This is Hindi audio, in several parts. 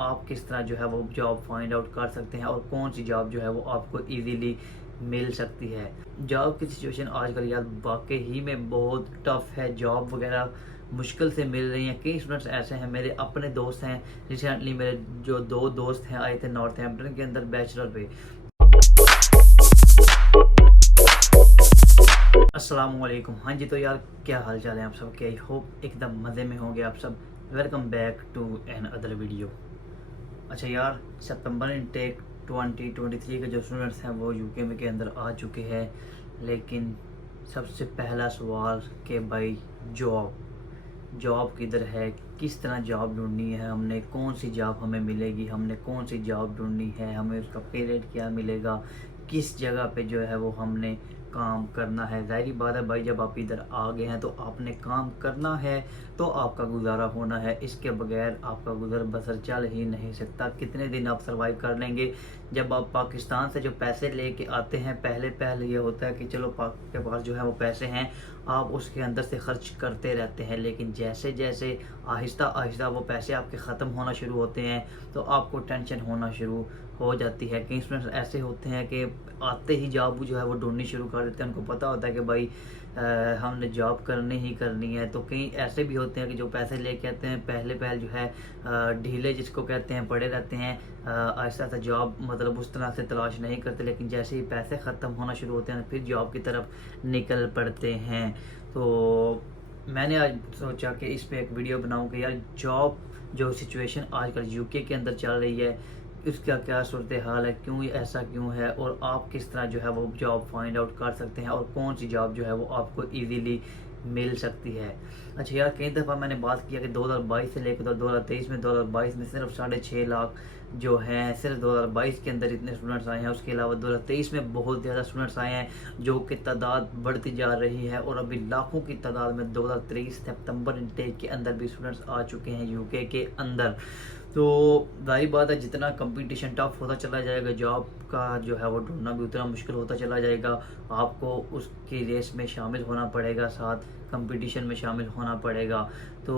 आप किस तरह जो है वो जॉब फाइंड आउट कर सकते हैं और कौन सी जॉब जो है वो आपको इजीली मिल सकती है। जॉब की सिचुएशन आजकल यार वाकई ही में बहुत टफ है, जॉब वगैरह मुश्किल से मिल रही हैं। कई स्टूडेंट्स ऐसे हैं, मेरे अपने दोस्त हैं, रिसेंटली मेरे जो 2 दोस्त हैं आए थे नॉर्थहैम्पटन के अंदर बैचलर पे। अस्सलाम वालेकुम। हाँ जी, तो यार क्या हाल चाल है आप सब के? आई होप एकदम मज़े में होंगे आप सब। Welcome back to another video. अच्छा यार, सितंबर इनटेक 2023 के जो स्टूडेंट्स हैं वो यूके में के अंदर आ चुके हैं, लेकिन सबसे पहला सवाल कि भाई जॉब किधर है, किस तरह जॉब ढूंढनी है हमने, कौन सी जॉब हमें मिलेगी, हमने कौन सी जॉब ढूंढनी है, हमें उसका पे रेट क्या मिलेगा, किस जगह पे जो है वो हमने काम करना है। ज़ाहिर बात है भाई, जब आप इधर आ गए हैं तो आपने काम करना है, तो आपका गुजारा होना है, इसके बगैर आपका गुजर बसर चल ही नहीं सकता। कितने दिन आप सर्वाइव कर लेंगे? जब आप पाकिस्तान से जो पैसे लेके आते हैं, पहले ये होता है कि चलो पाक के पास जो है वो पैसे हैं, आप उसके अंदर से खर्च करते रहते हैं, लेकिन जैसे जैसे आहिस्ता आहिस्ता वो पैसे आपके ख़त्म होना शुरू होते हैं तो आपको टेंशन होना शुरू हो जाती है। कई स्टूडेंट्स ऐसे होते हैं कि आते ही जॉब जो है वो ढूंढनी शुरू कर देते हैं, उनको पता होता है कि भाई हमने जॉब करनी ही करनी है। तो कई ऐसे भी होते हैं कि जो पैसे लेके आते हैं, पहले जो है ढीले जिसको कहते हैं पड़े रहते हैं, आहिस्ता आहिस्ता जॉब मतलब उस तरह से तलाश नहीं करते, लेकिन जैसे ही पैसे ख़त्म होना शुरू होते हैं फिर जॉब की तरफ निकल पड़ते हैं। तो मैंने आज सोचा कि इस पे एक वीडियो बनाऊं कि यार जॉब जो सिचुएशन आजकल यूके के अंदर चल रही है, इसका क्या सूरत हाल है, क्यों ऐसा क्यों है, और आप किस तरह जो है वो जॉब फाइंड आउट कर सकते हैं और कौन सी जॉब जो है वो आपको इजीली मिल सकती है। अच्छा यार, कई दफ़ा मैंने बात किया कि 2022 से लेकर 2023 में 2022 में सिर्फ 6.5 लाख जो हैं सिर्फ 2022 के अंदर इतने स्टूडेंट्स आए हैं। उसके अलावा 2023 में बहुत ज़्यादा स्टूडेंट्स आए हैं जो कि तादाद बढ़ती जा रही है, और अभी लाखों की तादाद में 2023 सितंबर इनटेक के अंदर भी स्टूडेंट्स आ चुके हैं यूके के अंदर। तो जाहिर बात है, जितना कंपटीशन टफ होता चला जाएगा, जॉब का जो है वो ढूंढना भी उतना मुश्किल होता चला जाएगा। आपको उसकी रेस में शामिल होना पड़ेगा, साथ कंपटीशन में शामिल होना पड़ेगा। तो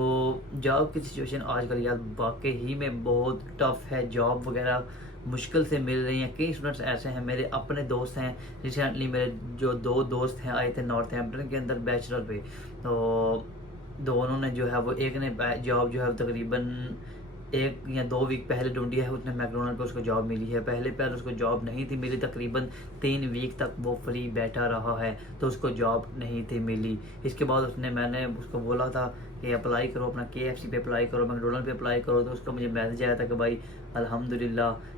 जॉब की सिचुएशन आजकल यार वाकई ही में बहुत टफ है, जॉब वगैरह मुश्किल से मिल रही हैं। कई स्टूडेंट्स ऐसे हैं, मेरे अपने दोस्त हैं, रिसेंटली मेरे जो 2 दोस्त हैं आए थे नॉर्थहैम्पटन के अंदर बैचलर पे। तो दोनों ने जो है वो, एक ने जॉब जो है तकरीबन 1 या 2 वीक पहले ढूंढी है, उसने मैकडोनल्ड पे उसको जॉब मिली है। पहले उसको जॉब नहीं थी मिली, तकरीबन 3 वीक तक वो फ्री बैठा रहा है तो उसको जॉब नहीं थी मिली। इसके बाद मैंने उसको बोला था कि अप्लाई करो, अपना KFC पे अप्लाई करो, मैकडोनल्ड पे अप्लाई करो, तो उसका मुझे मैसेज आया था कि भाई अल्हम्दुलिल्लाह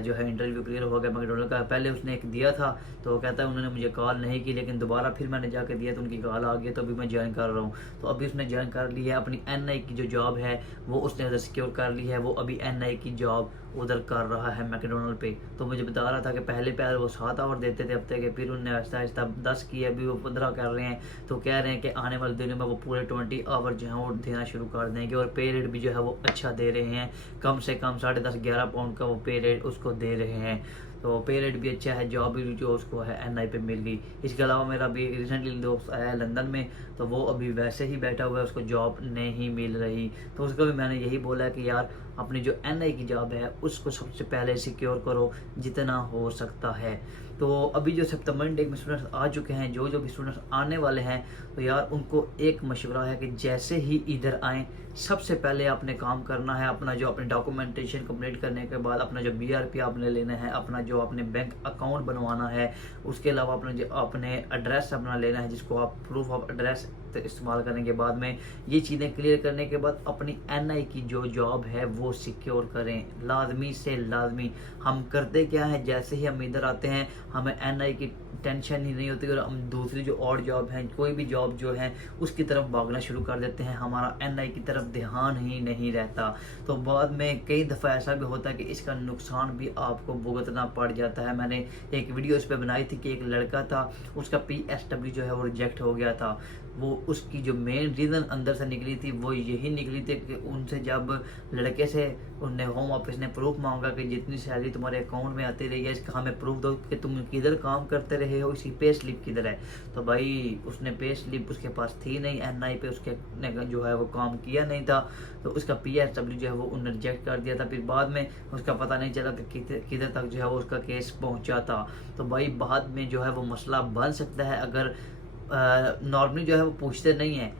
जो है इंटरव्यू क्लियर हो गया मैकडोनल्ड का। पहले उसने एक दिया था तो कहता है उन्होंने मुझे कॉल नहीं की, लेकिन दोबारा फिर मैंने जाकर दिया तो उनकी कॉल आ गई, तो अभी मैं ज्वाइन कर रहा हूँ। तो अभी उसने ज्वाइन कर ली है, अपनी NI की जो जॉब है वो उसने उधर सिक्योर कर ली है। वो अभी NI की जॉब उधर कर रहा है मैकडोनल्ड पे। तो मुझे बता रहा था कि पहले वो 7 आवर देते थे हफ्ते के, फिर उन्होंने आहिस्ता आहिस्ता 10 किए, अभी वो 15 कर रहे हैं। तो कह रहे हैं कि आने वाले दिनों में वो पूरे 20 आवर जो है वो देना शुरू कर देंगे, और पे रेट भी जो है वो अच्छा दे रहे हैं, कम से कम 10.5-11 पाउंड का वो पे रेट उसको दे रहे हैं। तो पे रेट भी अच्छा है, जॉब भी जो उसको है NI पे मिल गई। इसके अलावा मेरा भी रिसेंटली दोस्त आया है लंदन में, तो वो अभी वैसे ही बैठा हुआ है, उसको जॉब नहीं मिल रही। तो उसको भी मैंने यही बोला है कि यार अपनी जो NI की जॉब है उसको सबसे पहले सिक्योर करो जितना हो सकता है। तो अभी जो सितंबर इनटेक में स्टूडेंट्स आ चुके हैं, जो भी स्टूडेंट्स आने वाले हैं, तो यार उनको एक मशवरा है कि जैसे ही इधर आएँ सबसे पहले आपने काम करना है, अपना जो अपने डॉक्यूमेंटेशन कंप्लीट करने के बाद अपना जो BRP आपने लेना है, अपना जो अपने बैंक अकाउंट बनवाना है, उसके अलावा अपना जो अपने एड्रेस अपना लेना है जिसको आप प्रूफ ऑफ एड्रेस इस्तेमाल करने के बाद में, ये चीज़ें क्लियर करने के बाद अपनी NI की जो जॉब है वो सिक्योर करें, लाजमी से लाजमी। हम करते क्या है, जैसे ही हम इधर आते हैं हमें NI की टेंशन ही नहीं होती, और हम दूसरी जो और जॉब है, कोई भी जॉब जो है उसकी तरफ भागना शुरू कर देते हैं, हमारा NI की तरफ ध्यान ही नहीं रहता। तो बाद में कई दफ़ा ऐसा भी होता है कि इसका नुकसान भी आपको भुगतना पड़ जाता है। मैंने एक वीडियो इस पर बनाई थी कि एक लड़का था, उसका PSW जो है वो रिजेक्ट हो गया था। वो उसकी जो मेन रीज़न अंदर से निकली थी वो यही निकली थी कि उनसे जब लड़के से उनने होम ऑफिस ने प्रूफ मांगा कि जितनी सैलरी तुम्हारे अकाउंट में आती रही है इसका हमें प्रूफ दो कि तुम किधर काम करते रहे हो, इसकी पे स्लिप किधर है। तो भाई उसने पे स्लिप उसके पास थी नहीं, NI पे उसके ने जो है वो काम किया नहीं था, तो उसका PSW जो है वो उन्होंने रिजेक्ट कर दिया था। फिर बाद में उसका पता नहीं चला कि किधर तक जो है वो उसका केस पहुंचा था। तो भाई बाद में जो है वो मसला बन सकता है अगर नॉर्मली जो है वो पूछते नहीं है,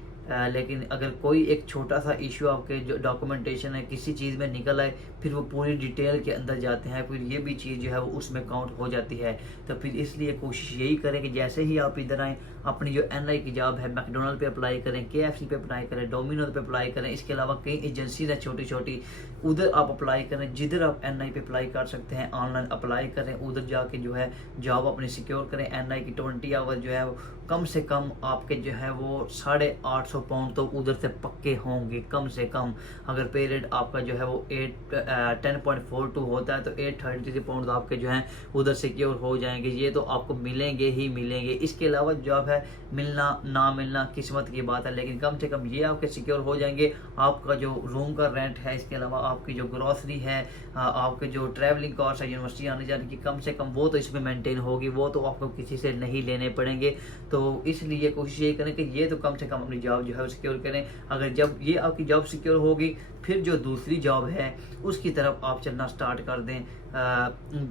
लेकिन अगर कोई एक छोटा सा इशू आपके जो डॉक्यूमेंटेशन है किसी चीज़ में निकल आए, फिर वो पूरी डिटेल के अंदर जाते हैं, फिर ये भी चीज़ जो है वो उसमें काउंट हो जाती है। तो फिर इसलिए कोशिश यही करें कि जैसे ही आप इधर आएँ, अपनी जो NI की जॉब है मैकडोनल्ड पे अप्लाई करें, KFC पे अप्लाई करें, डोमिनोज पे अप्लाई करें, इसके अलावा कई एजेंसीज हैं छोटी छोटी, उधर आप अप्लाई करें। जिधर आप NI पे अप्लाई कर सकते हैं ऑनलाइन अप्लाई करें, उधर जाके जो है जॉब अपनी सिक्योर करें। NI की 20 आवर जो है वो कम से कम आपके जो है वो 850 पाउंड तो उधर से पक्के होंगे कम से कम। अगर पे रेट आपका जो है वो 10.42 होता है तो 833 पाउंड आपके जो हैं उधर सिक्योर हो जाएंगे। ये तो आपको मिलेंगे ही मिलेंगे। इसके अलावा जॉब है मिलना ना मिलना किस्मत की बात है, लेकिन कम से कम ये आपके सिक्योर हो जाएंगे। आपका जो रूम का रेंट है, इसके अलावा आपकी जो ग्रोसरी है, आपके जो ट्रैवलिंग कॉस्ट है यूनिवर्सिटी आने जाने की, कम से कम वो तो इसमें मेंटेन होगी, वो तो आपको किसी से नहीं लेने पड़ेंगे। तो इसलिए कोशिश ये करें कि ये तो कम से कम अपनी जॉब जो है सिक्योर करें। अगर जब ये आपकी जॉब सिक्योर होगी, फिर जो दूसरी जॉब है उसकी तरफ आप चलना स्टार्ट कर दें।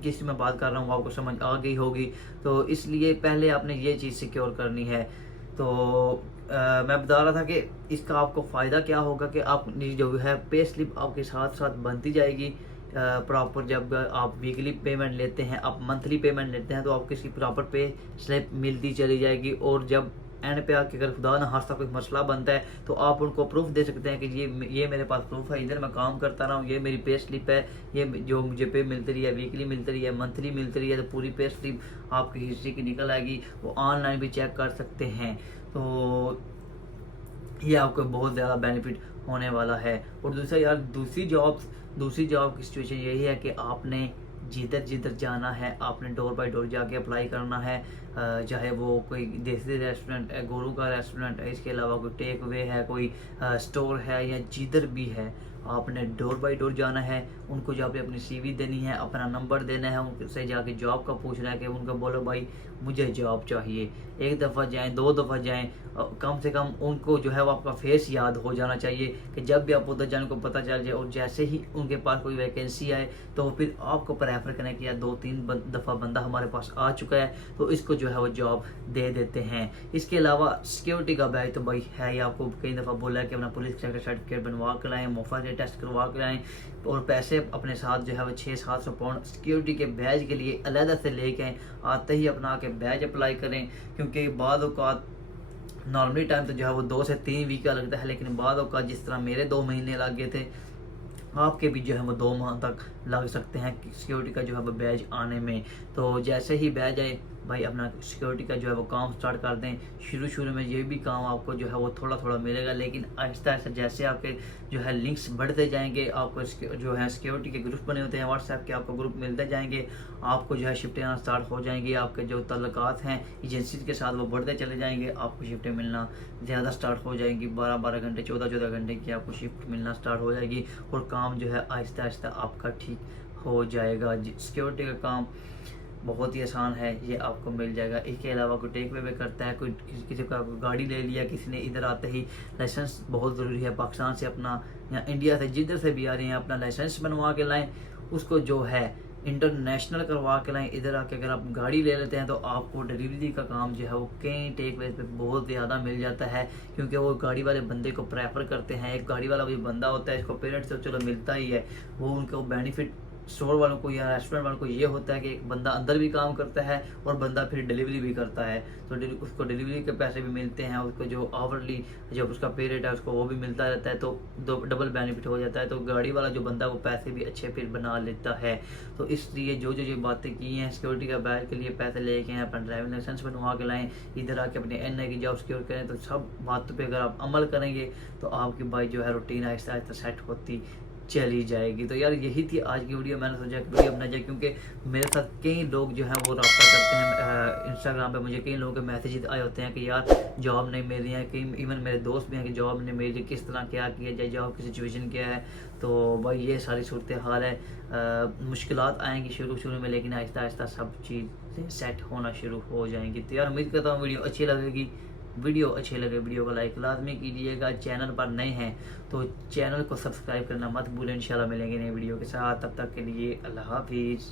किस मैं बात कर रहा हूँ आपको समझ आ गई होगी। तो इसलिए पहले आपने ये चीज़ सिक्योर करनी है। तो मैं बता रहा था कि इसका आपको फ़ायदा क्या होगा कि आप जो है पे स्लिप आपके साथ साथ बनती जाएगी प्रॉपर। जब आप वीकली पेमेंट लेते हैं, आप मंथली पेमेंट लेते हैं, तो आपको इसकी प्रॉपर पे स्लिप मिलती चली जाएगी। और जब एंड पे आके अगर खुदा ना खास्ता कोई मसला बनता है तो आप उनको प्रूफ दे सकते हैं कि ये मेरे पास प्रूफ है, इधर मैं काम करता रहा हूँ, ये मेरी पे स्लिप है, ये जो मुझे पे मिलती रही है, वीकली मिलती रही है, मंथली मिलती रही है, तो पूरी पे स्लिप आपकी हिस्ट्री की निकल आएगी। वो ऑनलाइन भी चेक कर सकते हैं। तो ये आपको बहुत ज़्यादा बेनिफिट होने वाला है। और दूसरा यार, दूसरी जॉब की सिचुएशन यही है कि आपने जिधर जिधर जाना है आपने डोर बाय डोर जाके अप्लाई करना है। चाहे वो कोई देसी रेस्टोरेंट है, गोरू का रेस्टोरेंट है, इसके अलावा कोई टेक वे है, कोई स्टोर है, या जिधर भी है आपने डोर बाय डोर जाना है। उनको जाके अपनी CV देनी है, अपना नंबर देना है, उनसे जाके जॉब का पूछना है कि उनको बोलो भाई मुझे जॉब चाहिए। एक दफ़ा जाएं, 2 दफ़ा जाएं, कम से कम उनको जो है वो आपका फेस याद हो जाना चाहिए कि जब भी आप उधर जाने को पता चल जाए। और जैसे ही उनके पास कोई वैकेंसी आए तो फिर आपको प्रेफर करें कि यार 2-3 दफ़ा बंदा हमारे पास आ चुका है तो इसको जो है वो जॉब दे देते हैं। इसके अलावा सिक्योरिटी का बैच तो भाई है ही, आपको कई दफ़ा बोला है कि अपना पुलिस सर्टिफिकेट बनवा कर लाएँ, मुफ्त के टेस्ट करवा कर लाएँ, और पैसे अपने साथ जो है वो 600-700 पाउंड सिक्योरिटी के बैच के लिए अलग से लेके आएँ। आते ही अपना के बैच अप्लाई करें, क्योंकि बाद औक़ात नॉर्मली टाइम तो जो है वो 2 से 3 वीक का लगता है, लेकिन बाद औक़ात जिस तरह मेरे 2 महीने लग गए थे, आपके भी जो है वो 2 माह तक लग सकते हैं सिक्योरिटी का जो है वो बैच आने में। तो जैसे ही बैच आए भाई अपना सिक्योरिटी का जो है वो काम स्टार्ट कर दें। शुरू में ये भी काम आपको जो है वो थोड़ा थोड़ा मिलेगा, लेकिन आहिस्ता आहिस्ता जैसे आपके जो है लिंक्स बढ़ते जाएंगे, आपको जो है सिक्योरिटी के ग्रुप बने होते हैं व्हाट्सएप के, आपको ग्रुप मिलते जाएंगे, आपको जो है शिफ्टें आना स्टार्ट हो जाएंगी। आपके जो तल्लुकात हैं एजेंसी के साथ वो बढ़ते चले जाएंगे, आपको शिफ्टें मिलना ज़्यादा स्टार्ट हो जाएंगी। 12-12 घंटे 14-14 घंटे की आपको शिफ्ट मिलना स्टार्ट हो जाएगी, और काम जो है आहिस्ता आहिस्ता आपका ठीक हो जाएगा। सिक्योरिटी का काम बहुत ही आसान है, ये आपको मिल जाएगा। इसके अलावा कोई टेक वे करता है, कोई किसी का गाड़ी ले लिया किसी ने, इधर आते ही लाइसेंस बहुत ज़रूरी है। पाकिस्तान से अपना या इंडिया से जिधर से भी आ रहे हैं अपना लाइसेंस बनवा के लाएं, उसको जो है इंटरनेशनल करवा के लाएं। इधर आके अगर आप गाड़ी ले लेते हैं तो आपको डिलीवरी का काम जो है वो कई टेक वे पे बहुत ज़्यादा मिल जाता है, क्योंकि वो गाड़ी वाले बंदे को प्रेफर करते हैं। एक गाड़ी वाला भी बंदा होता है, इसको पेरेंट्स तो चलो मिलता ही है, वो उनको बेनिफिट स्टोर वालों को या रेस्टोरेंट वालों को ये होता है कि एक बंदा अंदर भी काम करता है और बंदा फिर डिलीवरी भी करता है, तो उसको डिलीवरी के पैसे भी मिलते हैं, उसको जो आवरली जो उसका पे रेट है उसको वो भी मिलता रहता है, तो डबल बेनिफिट हो जाता है। तो गाड़ी वाला जो बंदा वो पैसे भी अच्छे फिर बना लेता है। तो इसलिए जो जो बातें की हैं, सिक्योरिटी का बैच के लिए पैसे लेके हैं, अपना ड्राइविंग लाइसेंस बनवा के लाएँ, इधर आके अपने NI की जॉब सिक्योर करें, तो सब बातों पर अगर आप अमल करेंगे तो आपकी बाइक जो है रूटीन आहिस्ता आहिस्ता सेट होती चली जाएगी। तो यार यही थी आज की वीडियो। मैंने सोचा कि वीडियो बना जाए, क्योंकि मेरे साथ कई लोग जो हैं वो रब्ता करते हैं इंस्टाग्राम पे। मुझे कई लोगों के मैसेज आए होते हैं कि यार जॉब नहीं मिल रही है, कई इवन मेरे दोस्त भी हैं कि जॉब नहीं मिल रही, किस तरह क्या किया जाए, जॉब की सिचुएशन क्या है। तो भाई ये सारी सूरत हाल है। मुश्किलात आएंगी शुरू में, लेकिन आहिस्ता आहिस्ता सब चीज़ें सेट होना शुरू हो जाएंगी। तो यार उम्मीद करता हूँ वीडियो अच्छी लगेगी। वीडियो अच्छी लगे वीडियो को लाइक लाजमी कीजिएगा। चैनल पर नए हैं तो चैनल को सब्सक्राइब करना मत भूलें। इंशाल्लाह मिलेंगे नई वीडियो के साथ, तब तक के लिए अल्लाह हाफिज़।